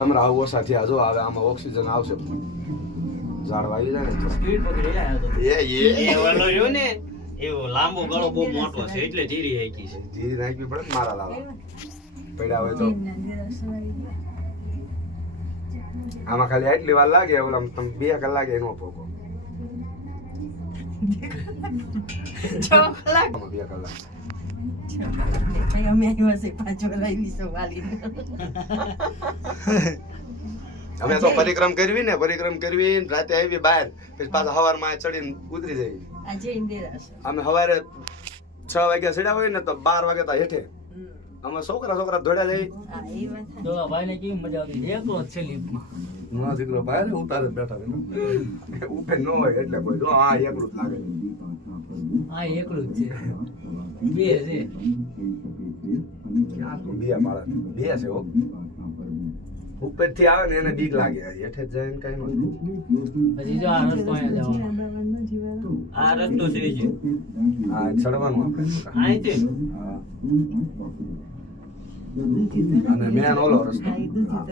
તમારા આવો સાથે આજો આવે આમાં ઓક્સિજન આવશે ઝાડ વાવી જાય ને સ્પીડ પકડી લાયો તો એ ઓલો રહ્યો ને એવો લાંબો ગળો બહુ મોટો છે એટલે ધીરી હેકી છે ધીરી નાખવી પડે ને મારા લાવા પડ્યા હોય તો આમાં ખાલી આટલી વાર લાગે ઓલા તમે 2 કલાકે એનો પોકો 6 કલાક 2 કલાક અમે આવ્યા છે 5 લાવી સો વાલી અમે તો પરિક્રમ કરવી ને પરિક્રમ કરવી રાતે આવી બહાર પછી પાછા સવારમાં ચડીને ઉતરી જઈએ આજે ઇન્દિરા છે અમે સવારે 6 વાગ્યા ચડ્યા હોય ને તો 12 વાગે તો હેઠે અમે છોકરા દોડ્યા જઈ હા એ વાત તો ભાઈ ને કેવી મજા આવતી એકલો જ છે લીફમાં ના દીકરો બહાર ઉતારે બેઠા ઉપર ન હોય એટલે કોઈ જો આ એકલું જ લાગે હા એકલું જ છે બે છે ક્યાં તો બે માળા બે છે હો ઉપર થી આવે ને એને બીક લાગે હેઠે જ જાય ને કઈ નો પછી જો આ રસ્તો અહીંયા જવાનો આ રસ્તો છે હા ચડવાનું આપણે અહીંથી અને મેન ઓલો રસ્તો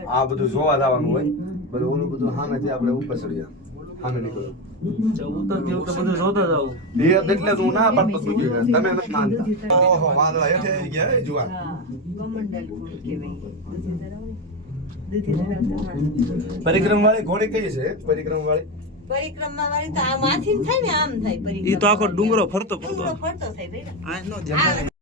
આ બધું જોવા જવાનું હોય બધું ઓલું બધું સામેથી આપણે ઉપર ચડી જવાનું સામે નીકળ્યું ઉતરતી વખતે બધું જોતા જાવ એ એટલે હું ના પાડતો દુખી તમે નથી માનતા ઓહો વાદળા હેઠે આવી ગયા એ જુવાન હા કમંડલ ફૂલ કહેવાય દૂધી ધરાવતા પરિક્રમ વાળી ઘોડી કઈ છે પરિક્રમ વાળી પરિક્રમા વાળી તો આ માથી થાય ને આમ થાય પરિક્રમા ઈ તો આખો ડુંગરો ફરતો ડુંગરો ફરતો થાય ભાઈ આ નો